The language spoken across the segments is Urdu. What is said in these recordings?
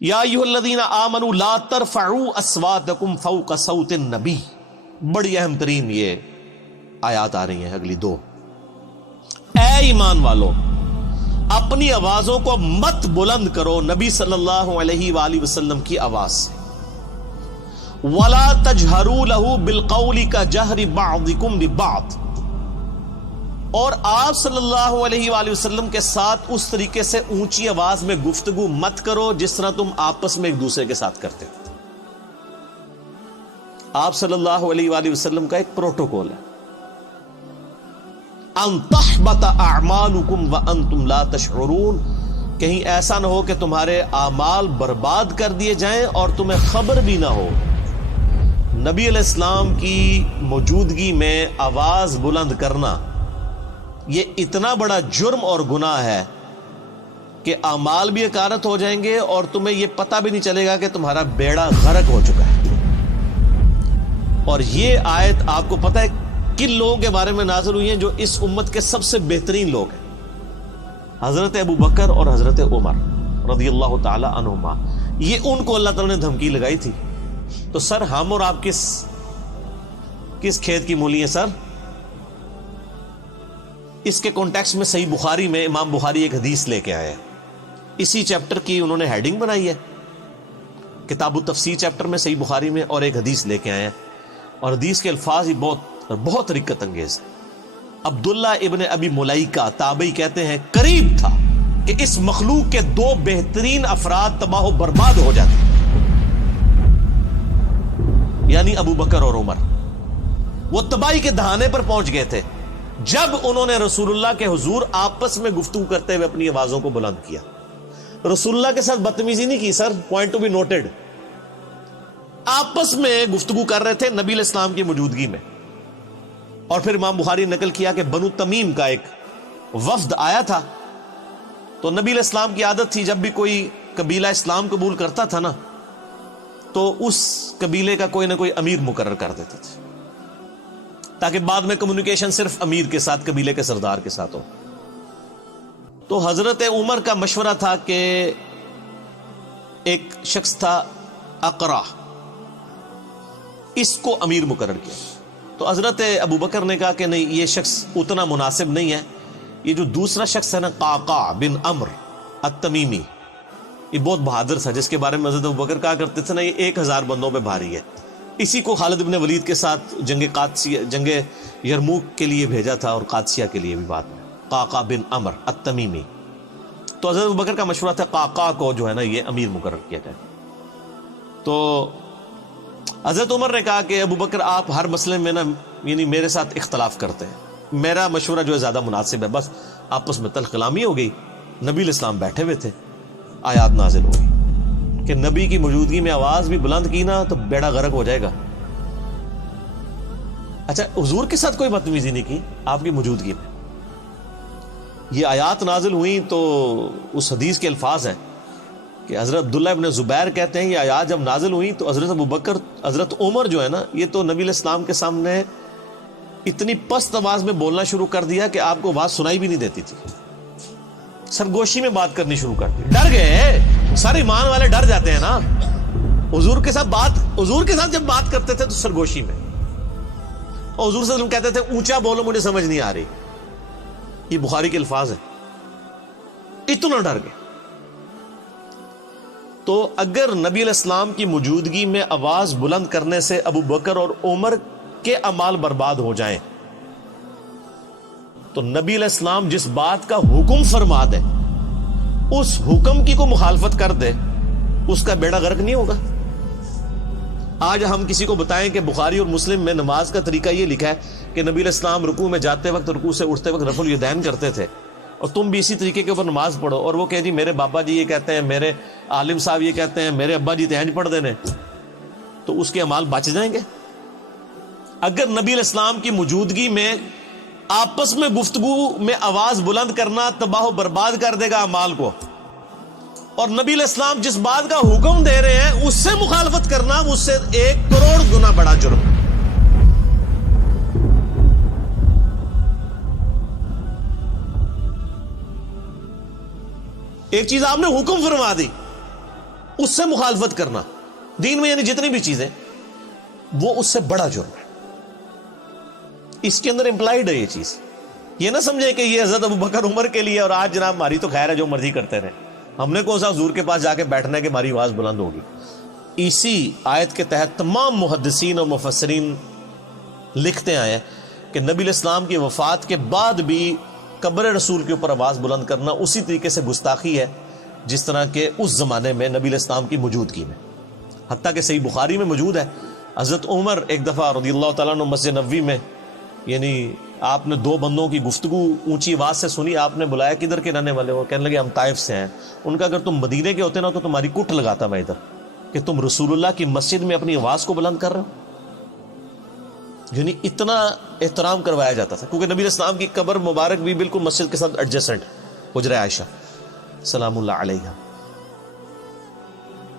یا ایھا آمنوا لا ترفعوا اصواتکم فوق صوت النبی. بڑی اہم ترین یہ آیات آ رہی ہیں اگلی دو. اے ایمان والو، اپنی آوازوں کو مت بلند کرو نبی صلی اللہ علیہ وآلہ وسلم کی آواز سے. وَلَا تَجْهَرُوا لَهُ بِالْقَوْلِ كَجَهْرِ بَعْضِكُمْ لِبَعْضٍ، اور آپ صلی اللہ علیہ وآلہ وسلم کے ساتھ اس طریقے سے اونچی آواز میں گفتگو مت کرو جس طرح تم آپس میں ایک دوسرے کے ساتھ کرتے ہو. آپ صلی اللہ علیہ وآلہ وسلم کا ایک پروٹوکول ہے، ان تحبط اعمالکم وانتم لا تشعرون، کہیں ایسا نہ ہو کہ تمہارے اعمال برباد کر دیے جائیں اور تمہیں خبر بھی نہ ہو. نبی علیہ السلام کی موجودگی میں آواز بلند کرنا یہ اتنا بڑا جرم اور گناہ ہے کہ اعمال بھی اکارت ہو جائیں گے اور تمہیں یہ پتہ بھی نہیں چلے گا کہ تمہارا بیڑا غرق ہو چکا ہے. اور یہ آیت آپ کو پتہ ہے کن لوگوں کے بارے میں نازل ہوئی ہیں جو اس امت کے سب سے بہترین لوگ ہیں؟ حضرت ابو بکر اور حضرت عمر رضی اللہ تعالی عنہما. یہ ان کو اللہ تعالیٰ نے دھمکی لگائی تھی. تو سر ہم اور آپ کس کھیت کی مولی ہیں سر؟ اس کے کانٹیکس میں صحیح بخاری میں امام بخاری ایک حدیث لے کے آئے ہیں. اسی چیپٹر کی انہوں نے ہیڈنگ بنائی ہے، کتاب التفسیر چیپٹر میں صحیح بخاری میں، اور ایک حدیث لے کے آئے ہیں. اور حدیث کے الفاظ ہی بہت رقت انگیز ہے. عبداللہ ابن ابی ملیکہ تابعی کہتے ہیں قریب تھا کہ اس مخلوق کے دو بہترین افراد تباہ و برباد ہو جاتے، یعنی ابو بکر اور عمر. وہ تباہی کے دہانے پر پہنچ گئے تھے جب انہوں نے رسول اللہ کے حضور آپس میں گفتگو کرتے ہوئے اپنی آوازوں کو بلند کیا. رسول اللہ کے ساتھ بدتمیزی نہیں کی سر، پوائنٹ ٹو بی نوٹڈ. آپس میں گفتگو کر رہے تھے نبی علیہ السلام کی موجودگی میں. اور پھر امام بخاری نقل کیا کہ بنو تمیم کا ایک وفد آیا تھا، تو نبی علیہ السلام کی عادت تھی جب بھی کوئی قبیلہ اسلام قبول کرتا تھا نا تو اس قبیلے کا کوئی نہ کوئی امیر مقرر کر دیتے تھے تاکہ بعد میں کمیونیکیشن صرف امیر کے ساتھ، قبیلے کے سردار کے ساتھ ہو. تو حضرت عمر کا مشورہ تھا کہ ایک شخص تھا اقرا، اس کو امیر مقرر کیا. تو حضرت ابو بکر نے کہا کہ نہیں، یہ شخص اتنا مناسب نہیں ہے. یہ جو دوسرا شخص ہے نا، قعقاع بن عمرو التمیمی، یہ بہت بہادر تھا، جس کے بارے میں حضرت ابو بکر کہا کرتے تھے نا یہ 1000 بندوں پہ بھاری ہے. اسی کو خالد بن ولید کے ساتھ جنگ یرموک کے لیے بھیجا تھا، اور قادسیہ کے لیے بھی بعد میں. قعقاع بن عمرو التمیمی. تو حضرت ابو بکر کا مشورہ تھا قعقاع کو جو ہے نا یہ امیر مقرر کیا جائے. تو حضرت عمر نے کہا کہ ابو بکر آپ ہر مسئلے میں نا یعنی میرے ساتھ اختلاف کرتے ہیں، میرا مشورہ جو ہے زیادہ مناسب ہے. بس آپس میں تلخ کلامی ہو گئی. نبی علیہ السلام بیٹھے ہوئے تھے، آیات نازل ہو گئی کہ نبی کی موجودگی میں آواز بھی بلند کی نا تو بیڑا غرق ہو جائے گا. اچھا، حضور کے ساتھ کوئی بدتمیزی نہیں کی آپ کی موجودگی میں. یہ آیات نازل ہوئی تو اس حدیث کے الفاظ ہیں کہ حضرت عبداللہ ابن زبیر کہتے ہیں یہ آیات جب نازل ہوئی تو حضرت ابو بکر، حضرت عمر جو ہے نا یہ تو نبی علیہ السلام کے سامنے اتنی پست آواز میں بولنا شروع کر دیا کہ آپ کو آواز سنائی بھی نہیں دیتی تھی. سرگوشی میں بات کرنی شروع کر دی. ڈر گئے سارے ایمان والے، ڈر جاتے ہیں نا. حضور کے ساتھ جب بات کرتے تھے تو سرگوشی میں، اور حضور صلی اللہ علیہ وسلم کہتے تھے اونچا بولو مجھے سمجھ نہیں آ رہی. یہ بخاری کے الفاظ ہیں. اتنا ڈر گئے. تو اگر نبی علیہ السلام کی موجودگی میں آواز بلند کرنے سے ابو بکر اور عمر کے اعمال برباد ہو جائیں تو نبی علیہ السلام جس بات کا حکم فرما دے اس حکم کی کو مخالفت کر دے، اس کا بیڑا غرق نہیں ہوگا. آج ہم کسی کو بتائیں کہ بخاری اور مسلم میں نماز کا طریقہ یہ لکھا ہے کہ نبی علیہ السلام رکوع میں جاتے وقت، رکوع سے اٹھتے وقت رفع الیدین کرتے تھے، اور تم بھی اسی طریقے کے اوپر نماز پڑھو. اور وہ کہ جی میرے بابا جی یہ کہتے ہیں، میرے عالم صاحب یہ کہتے ہیں، میرے ابا جی تہنج پڑھ دینے، تو اس کے اعمال بچ جائیں گے. اگر نبی علیہ السلام کی موجودگی میں آپس میں گفتگو میں آواز بلند کرنا تباہ و برباد کر دے گا اعمال کو، اور نبی علیہ السلام جس بات کا حکم دے رہے ہیں اس سے مخالفت کرنا اس سے 1 کروڑ گنا بڑا جرم. ایک چیز آپ نے حکم فرما دی، اس سے مخالفت کرنا دین میں یعنی جتنی بھی چیزیں وہ اس سے بڑا جرم ہے. اس کے اندر امپلائڈ ہے یہ چیز. یہ نہ سمجھے کہ یہ حضرت ابوبکر عمر کے لیے اور آج جناب ہماری تو خیر ہے جو مرضی کرتے رہے, ہم نے کون سا حضور کے پاس جا کے بیٹھنا ہے کہ ہماری آواز بلند ہوگی. اسی آیت کے تحت تمام محدثین اور مفسرین لکھتے آئے ہیں کہ نبی علیہ السلام کی وفات کے بعد بھی قبر رسول کے اوپر آواز بلند کرنا اسی طریقے سے گستاخی ہے جس طرح کہ اس زمانے میں نبی علیہ السلام کی موجودگی میں. حتیٰ کہ صحیح بخاری میں موجود ہے, حضرت عمر ایک دفعہ رضی اللہ تعالیٰ عنہ مسجد نبوی میں, یعنی آپ نے دو بندوں کی گفتگو اونچی آواز سے سنی, آپ نے بلایا کدھر کے رہنے والے ہو؟ کہنے لگے ہم طائف سے ہیں. ان کا اگر تم مدینے کے ہوتے نا تو تمہاری کٹ لگاتا میں ادھر کہ تم رسول اللہ کی مسجد میں اپنی آواز کو بلند کر رہے ہو. یعنی اتنا احترام کروایا جاتا تھا, کیونکہ نبی علیہ السلام کی قبر مبارک بھی بالکل مسجد کے ساتھ ایڈجسٹنٹ, حجرہ عائشہ سلام اللہ علیہا.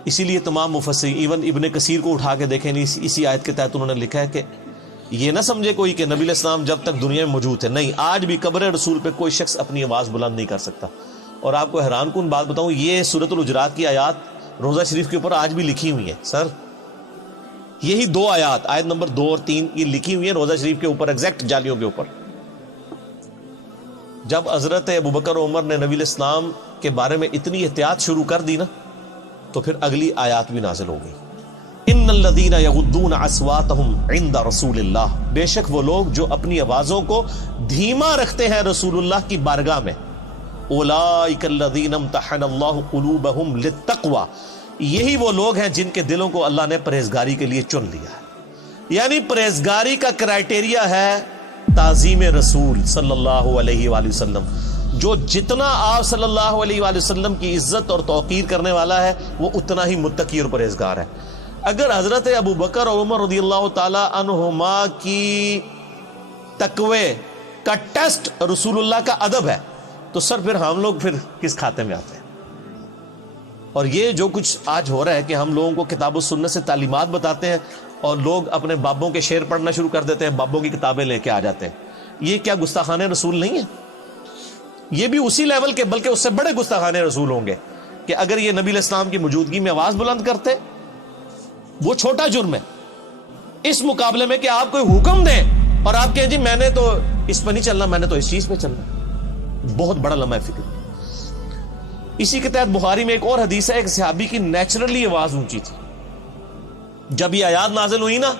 اسی لیے تمام مفسرین ایون ابن کثیر کو اٹھا کے دیکھیں, اسی آیت کے تحت انہوں نے لکھا ہے کہ یہ نہ سمجھے کوئی کہ نبی علیہ السلام جب تک دنیا میں موجود ہے, نہیں, آج بھی قبر رسول پہ کوئی شخص اپنی آواز بلند نہیں کر سکتا. اور آپ کو حیران کن بات بتاؤں, یہ سورۃ الحجرات کی آیات روضہ شریف کے اوپر آج بھی لکھی ہوئی ہیں. سر یہی دو آیات, آیت نمبر 2 اور 3, یہ لکھی ہوئی ہیں روضہ شریف کے اوپر, ایگزیکٹ جالیوں کے اوپر. جب حضرت ابوبکر عمر نے نبی علیہ السلام کے بارے میں اتنی احتیاط شروع کر دی نا, تو پھر اگلی آیات بھی نازل ہو گئی. ان الذین یغضون اصواتهم عند رسول اللہ, بے شک وہ لوگ جو اپنی آوازوں کو دھیما رکھتے ہیں رسول اللہ کی بارگاہ میں. اولئک الذین امتحن اللہ قلوبهم للتقوی, یہی وہ لوگ ہیں جن کے دلوں کو اللہ نے پرہیزگاری کے لیے چن لیا ہے. یعنی پرہیزگاری کا کرائٹیریا ہے تعظیم رسول صلی اللہ علیہ وآلہ وسلم. جو جتنا آپ صلی اللہ علیہ وآلہ وسلم کی عزت اور توقیر کرنے والا ہے وہ اتنا ہی متقی اور پرہیزگار ہے. اگر حضرت ابوبکر اور عمر رضی اللہ تعالی عنہما کی تقوی کا ٹیسٹ رسول اللہ کا ادب ہے, تو سر پھر ہم لوگ پھر کس کھاتے میں آتے ہیں؟ اور یہ جو کچھ آج ہو رہا ہے کہ ہم لوگوں کو کتاب و سنت سے تعلیمات بتاتے ہیں اور لوگ اپنے بابوں کے شعر پڑھنا شروع کر دیتے ہیں, بابوں کی کتابیں لے کے آ جاتے ہیں. یہ کیا گستاخانہ رسول نہیں ہے؟ یہ بھی اسی لیول کے بلکہ اس سے بڑے گستاخانہ رسول ہوں گے کہ اگر یہ نبی علیہ السلام کی موجودگی میں آواز بلند کرتے. وہ چھوٹا جرم ہے اس مقابلے میں کہ آپ کوئی حکم دیں اور آپ کہیں جی میں نے تو اس پہ نہیں چلنا, میں نے تو اس چیز پہ چلنا. بہت بڑا لمحہ فکر. اسی کے تحت بخاری میں ایک اور حدیث ہے, ایک صحابی کی نیچرلی آواز اونچی تھی. جب یہ آیات نازل ہوئی نا,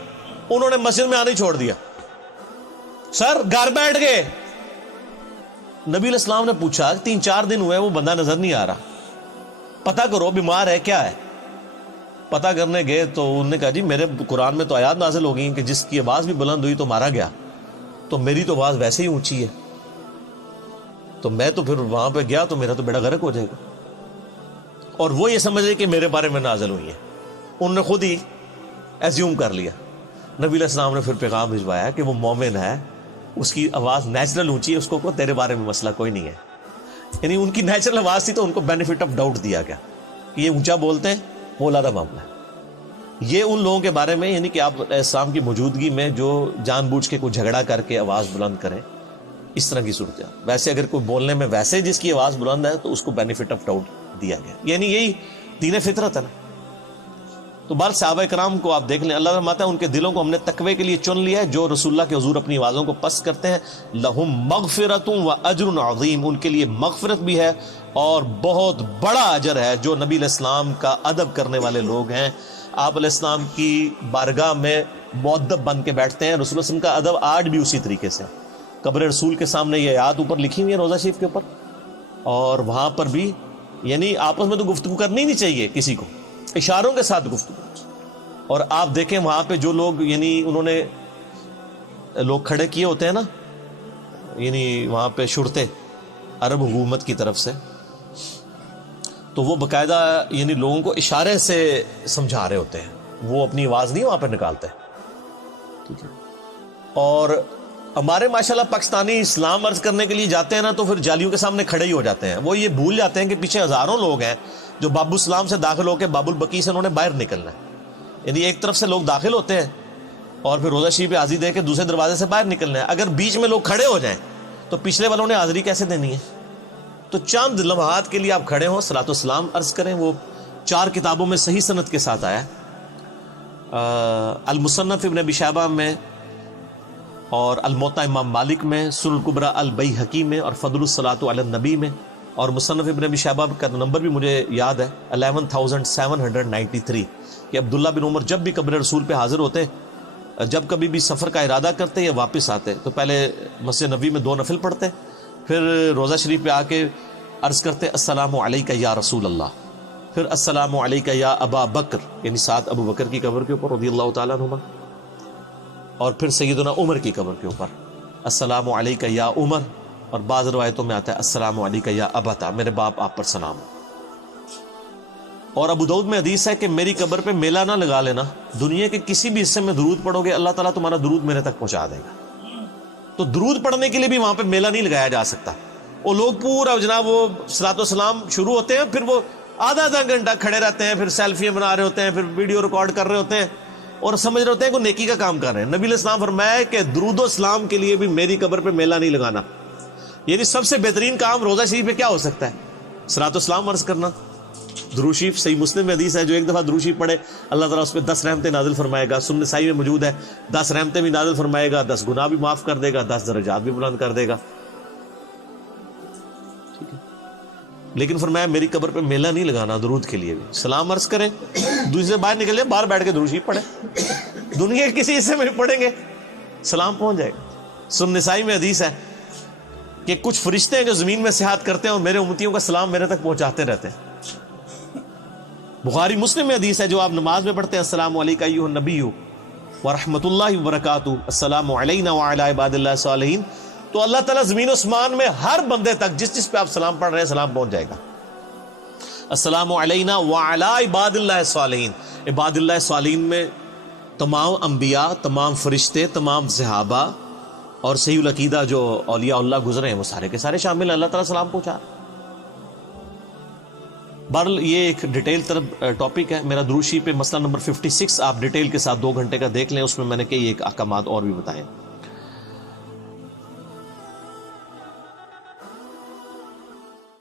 انہوں نے مسجد میں آنا ہی چھوڑ دیا, سر گھر بیٹھ گئے. نبی علیہ السلام نے پوچھا 3-4 دن ہوئے وہ بندہ نظر نہیں آ رہا, پتہ کرو بیمار ہے کیا ہے. پتہ کرنے گئے تو انہوں نے کہا جی میرے قرآن میں تو آیات نازل ہو گئی کہ جس کی آواز بھی بلند ہوئی تو مارا گیا, تو میری تو آواز ویسے ہی اونچی ہے, تو میں تو پھر وہاں پہ گیا تو میرا تو بیڑا غرق ہو جائے گا. اور وہ یہ سمجھ رہے کہ میرے بارے میں نازل ہوئی ہے, انہوں نے خود ہی ایزیوم کر لیا. نبی علیہ السلام نے پھر پیغام بھجوایا کہ وہ مومن ہے, اس کی آواز نیچرل اونچی ہے, اس کو تیرے بارے میں مسئلہ کوئی نہیں ہے. یعنی ان کی نیچرل آواز تھی تو ان کو بینیفٹ آف ڈاؤٹ دیا گیا کہ یہ اونچا بولتے ہیں, وہ علیحدہ معاملہ ہے. یہ ان لوگوں کے بارے میں یعنی کہ آپ اسلام کی موجودگی میں جو جان بوجھ کے کوئی جھگڑا کر کے آواز بلند کریں, اس طرح کی صورت ہے. ویسے اگر کوئی بولنے میں ویسے جس کی آواز بلند ہے تو اس کو بینیفٹ آف ڈاؤٹ دیا گیا, یعنی یہی دین فطرت ہے نا. تو بار صحابہ کرام کو آپ دیکھ لیں, اللہ فرماتا ہے ان کے دلوں کو ہم نے تقوی کے لیے چن لیا ہے. جو رسول اللہ کے حضور اپنی آوازوں کو پست کرتے ہیں, لہم مغفرۃ و اجر عظیم, ان کے لیے مغفرت بھی ہے اور بہت بڑا اجر ہے. جو نبی علیہ السلام کا ادب کرنے والے لوگ ہیں, آپ علیہ السلام کی بارگاہ میں مؤدب بن کے بیٹھتے ہیں. رسول اللہ کا ادب آج بھی اسی طریقے سے. قبر رسول کے سامنے یہ آیات اوپر لکھی ہوئی ہے روضہ شریف کے اوپر, اور وہاں پر بھی یعنی آپس میں تو گفتگو کرنی نہیں چاہیے کسی کو, اشاروں کے ساتھ گفتگو. اور آپ دیکھیں وہاں پہ جو لوگ یعنی انہوں نے لوگ کھڑے کیے ہوتے ہیں نا, یعنی وہاں پہ شرطے عرب حکومت کی طرف سے, تو وہ باقاعدہ یعنی لوگوں کو اشارے سے سمجھا رہے ہوتے ہیں, وہ اپنی آواز نہیں وہاں پہ نکالتے. ٹھیک ہے. اور ہمارے ماشاءاللہ پاکستانی اسلام عرض کرنے کے لیے جاتے ہیں نا, تو پھر جالیوں کے سامنے کھڑے ہی ہو جاتے ہیں. وہ یہ بھول جاتے ہیں کہ پیچھے ہزاروں لوگ ہیں جو باب السلام سے داخل ہو کے باب البقیع سے انہوں نے باہر نکلنا ہے. یعنی ایک طرف سے لوگ داخل ہوتے ہیں اور پھر روضہ شریف پہ حاضری دے کے دوسرے دروازے سے باہر نکلنا ہے. اگر بیچ میں لوگ کھڑے ہو جائیں تو پچھلے والوں نے حاضری کیسے دینی ہے؟ تو چند لمحات کے لیے آپ کھڑے ہوں, صلاۃ والسلام عرض کریں, وہ 4 کتابوں میں صحیح سند کے ساتھ آیا ہے، المصنف ابن ابی شیبہ میں، اور الموطا امام مالک میں، سنن الکبریٰ البیہقی میں، اور فضل الصلاۃ علی النبی میں، اور مصنف ابن ابی شیبہ کا نمبر بھی مجھے یاد ہے 11793، کہ عبداللہ بن عمر جب بھی قبر رسول پہ حاضر ہوتے، جب کبھی بھی سفر کا ارادہ کرتے یا واپس آتے تو پہلے مسجد نبوی میں 2 نفل پڑھتے، پھر روضہ شریف پہ آ کے عرض کرتے السلام علیکہ یا رسول اللہ، پھر السلام علیکہ یا ابا بکر، یعنی ساتھ ابو بکر کی قبر کے اوپر رضی اللہ تعالیٰ عنہما، اور پھر سیدنا عمر کی قبر کے اوپر السلام علیکہ یا عمر، اور بعض روایتوں میں آتا ہے السلام علیکہ یا ابتا، میرے باپ آپ پر سلام۔ اور ابو داؤد میں حدیث ہے کہ میری قبر پہ میلہ نہ لگا لینا، دنیا کے کسی بھی حصے میں درود پڑھو گے اللہ تعالیٰ تمہارا درود میرے تک پہنچا دے گا۔ تو درود پڑھنے کے لیے بھی وہاں پہ میلہ نہیں لگایا جا سکتا، وہ لوگ پورا جناب وہ صلاۃ و سلام شروع ہوتے ہیں، پھر وہ آدھا گھنٹہ کھڑے رہتے ہیں، پھر سیلفیاں بنا رہے ہوتے ہیں، پھر ویڈیو ریکارڈ کر رہے ہوتے ہیں، اور سمجھ رہے ہوتے ہیں کہ نیکی کا کام کر رہے ہیں۔ نبی علیہ السلام فرمایا کہ درود و سلام کے لیے بھی میری قبر پہ میلہ نہیں لگانا، یعنی سب سے بہترین کام روضہ شریف پہ کیا ہو سکتا ہے؟ صلاۃ و سلام عرض کرنا۔ درود شریف صحیح مسلم میں حدیث ہے، جو ایک دفعہ درود شریف پڑھے اللہ تعالیٰ اس پہ 10 رحمتیں نازل فرمائے گا۔ سنن نسائی میں موجود ہے 10 رحمتیں بھی نازل فرمائے گا، 10 گناہ بھی معاف کر دے گا، 10 درجات بھی بلند کر دے گا۔ ٹھیک ہے، لیکن فرمایا میری قبر پہ میلہ نہیں لگانا، درود کے لیے بھی سلام عرض کریں، دوسرے سے باہر نکل جائے، باہر بیٹھ کے درود شریف پڑھیں، دنیا کے کسی حصے میں پڑھیں گے سلام پہنچ جائے گا۔ سنن نسائی میں حدیث ہے کہ کچھ فرشتے ہیں جو زمین میں سیاحت کرتے ہیں اور میرے امتیوں کا سلام میرے تک پہنچاتے رہتے ہیں۔ بخاری مسلم میں حدیث ہے جو آپ نماز میں پڑھتے ہیں السلام علیکم ایھا النبی ورحمۃ اللہ وبرکاتہ، السلام علینا وعلی عباد اللہ الصالحین، تو اللہ تعالیٰ زمین و اسمان میں ہر بندے تک جس پہ آپ سلام پڑھ رہے ہیں سلام پہنچ جائے گا۔ السلام علینا وعلی عباد اللہ الصالحین، عباد اللہ الصالحین میں تمام انبیاء، تمام فرشتے، تمام صحابہ اور صحیح العقیدہ جو اولیاء اللہ گزرے ہیں وہ سارے کے سارے شامل ہیں، اللہ تعالیٰ سلام پہنچا۔ بہرحال یہ ایک ڈیٹیل طرف ٹاپک ہے میرا درود شریف پہ، مسئلہ نمبر 56 آپ ڈیٹیل کے ساتھ 2 گھنٹے کا دیکھ لیں، اس میں میں نے کئی ایک احکامات اور بھی بتائے ہیں۔